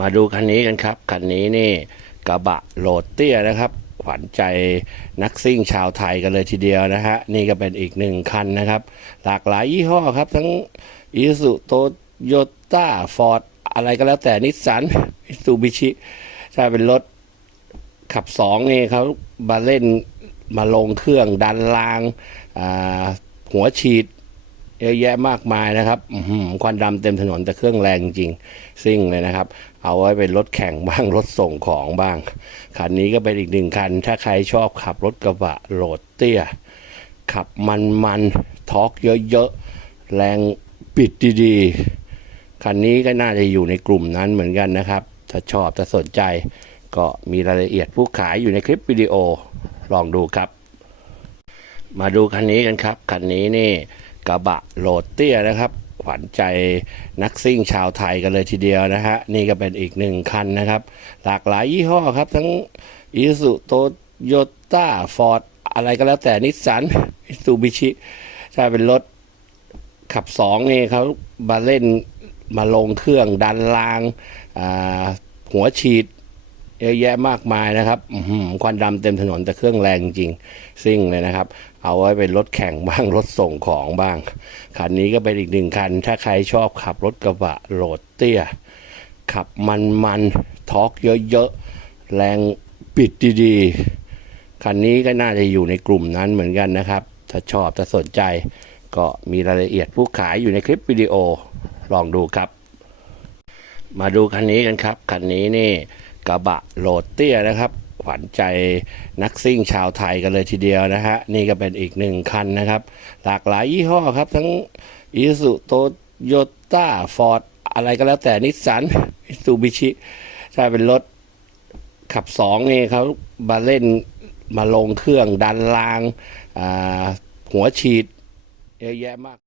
มาดูคันนี้กันครับ คันนี้นี่กระบะโหลดเตี้ยนะครับ ขวัญใจนักซิ่งชาวไทยกันเลยทีเดียวนะฮะ นี่ก็เป็นอีกหนึ่งคันนะครับ หลากหลายยี่ห้อครับ ทั้งอีสุโตโยต้าฟอร์ดอะไรก็แล้วแต่นิสสันมิซูบิชิถ้าเป็นรถขับสองนี่เขามาเล่นมาลงเครื่องดันราง หัวฉีด เยอะแยะมากมายนะครับควันดำเต็มถนนแต่เครื่องแรงจริงซิ่งเลยนะครับ เอาไว้เป็นรถแข่งบ้างรถส่งของบ้าง คันนี้ก็เป็นอีกหนึ่งคัน ถ้าใครชอบขับรถกระบะโหลดเตี้ย ขับมันๆทอกเยอะๆ แรงปิดดีๆ คันนี้ก็น่าจะอยู่ในกลุ่มนั้นเหมือนกันนะครับ ถ้าชอบถ้าสนใจก็มีรายละเอียดผู้ขายอยู่ในคลิปวิดีโอลองดูครับ มาดูคันนี้กันครับ คันนี้นี่ กระบะโหลดเตี้ยนะครับ ขวัญใจนักซิ่งชาวไทยกันเลยทีเดียวนะฮะ นี่ก็เป็นอีกหนึ่งคันนะครับ หลากหลายยี่ห้อครับ ทั้งอีสุโตโยต้าฟอร์ดอะไรก็แล้วแต่นิสสันมิซูบิชิถ้าเป็นรถขับสองนี่เขามาเล่นมาลงเครื่องดันราง หัวฉีด เยอะแยะมากมายนะครับควันดำเต็มถนนแต่เครื่องแรงจริงซิ่งเลยนะครับ เอาไว้เป็นรถแข่งบ้างรถส่งของบ้าง คันนี้ก็เป็นอีกหนึ่งคัน ถ้าใครชอบขับรถกระบะโหลดเตี้ย ขับมันๆทอกเยอะๆ แรงปิดดีๆ คันนี้ก็น่าจะอยู่ในกลุ่มนั้นเหมือนกันนะครับ ถ้าชอบถ้าสนใจก็มีรายละเอียดผู้ขายอยู่ในคลิปวิดีโอลองดูครับ มาดูคันนี้กันครับ คันนี้นี่ กระบะโหลดเตี้ยนะครับ ขวัญใจนักซิ่งชาวไทยกันเลยทีเดียวนะฮะ นี่ก็เป็นอีกหนึ่งคันนะครับ หลากหลายยี่ห้อครับ ทั้งอีสุโตโยต้าฟอร์ดอะไรก็แล้วแต่นิสสันมิซูบิชิถ้าเป็นรถขับสองนี่เขามาเล่นมาลงเครื่องดันราง หัวฉีดเยอะแยะมาก